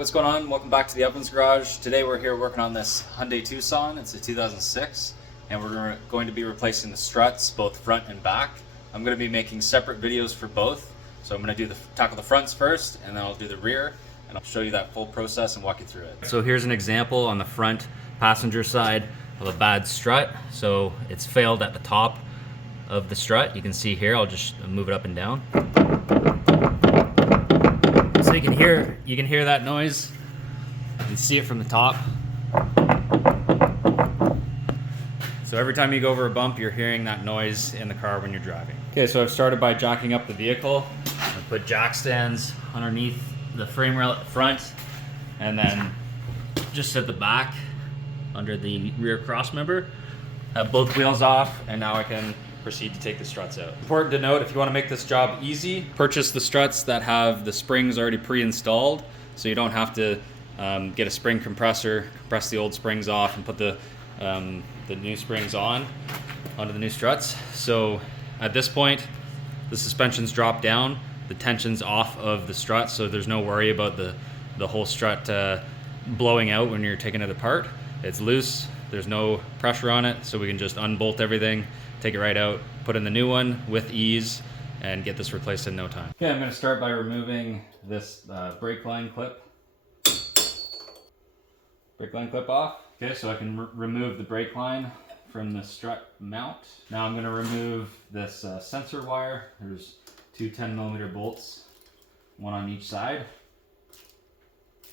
what's going on? Welcome back to the Uplands Garage. Today we're here working on this Hyundai Tucson. It's a 2006, and we're going to be replacing the struts, both front and back. I'm going to be making separate videos for both. So I'm going to tackle the fronts first, and then I'll do the rear, and I'll show you that full process and walk you through it. So here's an example on the front passenger side of a bad strut. So it's failed at the top of the strut. You can see here, I'll just move it up and down. So you can hear that noise. You can see it from the top. So every time you go over a bump, you're hearing that noise in the car when you're driving. Okay, so I've started by jacking up the vehicle. I put jack stands underneath the frame rail at the front, and then just at the back under the rear cross member. Have both wheels off, and now I can proceed to take the struts out. Important to note, if you want to make this job easy, purchase the struts that have the springs already pre-installed, so you don't have to get a spring compressor, compress the old springs off, and put the new springs onto the new struts. So at this point, the suspension's dropped down, the tension's off of the strut, so there's no worry about the whole strut blowing out when you're taking it apart. It's loose, there's no pressure on it, so we can just unbolt everything, take it right out, put in the new one with ease, and get this replaced in no time. Okay, I'm going to start by removing this brake line clip. Brake line clip off. Okay, so I can remove the brake line from the strut mount. Now I'm going to remove this sensor wire. There's two 10mm bolts, one on each side.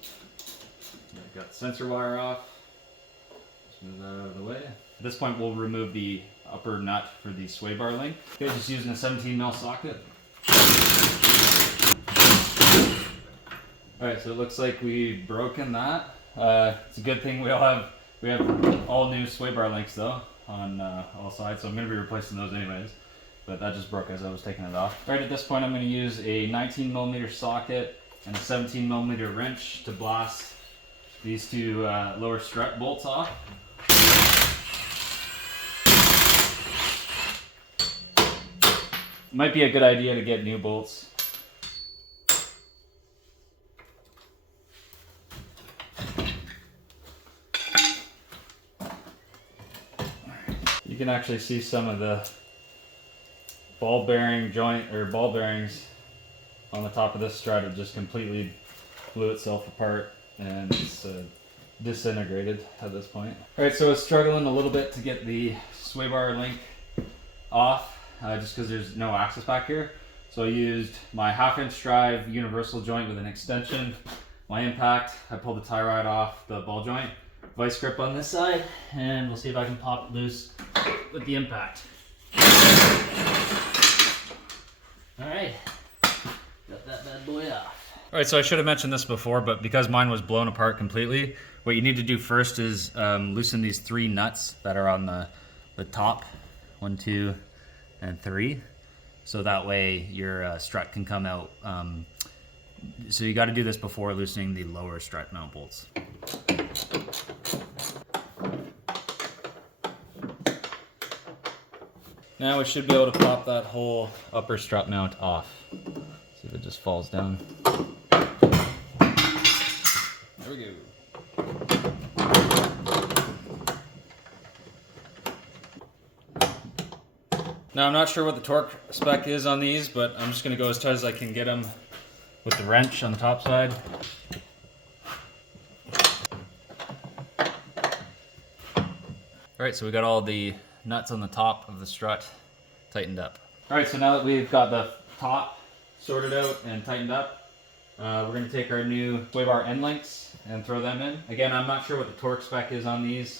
I've got the sensor wire off. Just move that out of the way. At this point, we'll remove the upper nut for the sway bar link. Okay, just using a 17mm socket. Alright, so it looks like we've broken that. It's a good thing we have all new sway bar links though on all sides, so I'm going to be replacing those anyways. But that just broke as I was taking it off. Right at this point, I'm going to use a 19mm socket and a 17mm wrench to blast these two lower strut bolts off. Might be a good idea to get new bolts. You can actually see some of the ball bearings on the top of this strut. It just completely blew itself apart, and it's disintegrated at this point. Alright, so I was struggling a little bit to get the sway bar link off. Just because there's no access back here. So I used my 1/2" drive universal joint with an extension, my impact, I pulled the tie rod off the ball joint, vice grip on this side, and we'll see if I can pop it loose with the impact. Alright, got that bad boy off. Alright, so I should have mentioned this before, but because mine was blown apart completely, what you need to do first is loosen these 3 nuts that are on the top. 1, 2, and 3, so that way your strut can come out. So you got to do this before loosening the lower strut mount bolts. Now we should be able to pop that whole upper strut mount off. See if it just falls down. There we go. Now I'm not sure what the torque spec is on these, but I'm just going to go as tight as I can get them with the wrench on the top side. Alright, so we got all the nuts on the top of the strut tightened up. Alright, so now that we've got the top sorted out and tightened up, we're going to take our new sway bar end links and throw them in. Again, I'm not sure what the torque spec is on these,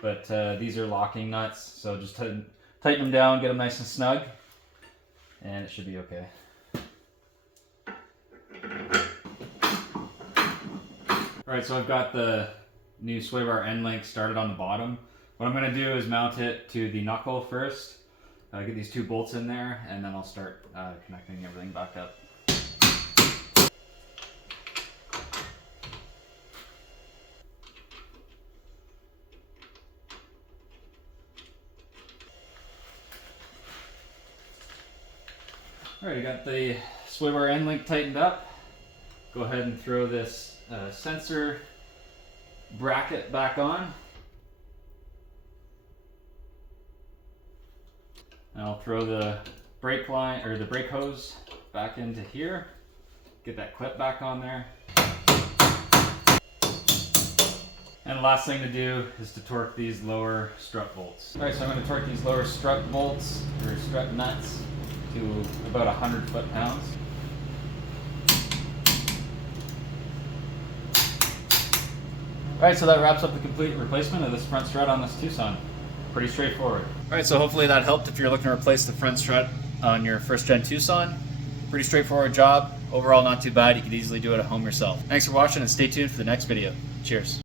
but these are locking nuts, so just tighten them down, get them nice and snug, and it should be okay. Alright, so I've got the new sway bar end link started on the bottom. What I'm going to do is mount it to the knuckle first, get these 2 bolts in there, and then I'll start connecting everything back up. Alright, I got the sway bar end link tightened up. Go ahead and throw this sensor bracket back on. And I'll throw the brake line or the brake hose back into here. Get that clip back on there. And the last thing to do is to torque these lower strut bolts. All right, so I'm going to torque these lower strut bolts or strut nuts to about 100 foot-pounds. All right, so that wraps up the complete replacement of this front strut on this Tucson. Pretty straightforward. All right, so hopefully that helped if you're looking to replace the front strut on your first gen Tucson. Pretty straightforward job. Overall, not too bad. You could easily do it at home yourself. Thanks for watching and stay tuned for the next video. Cheers.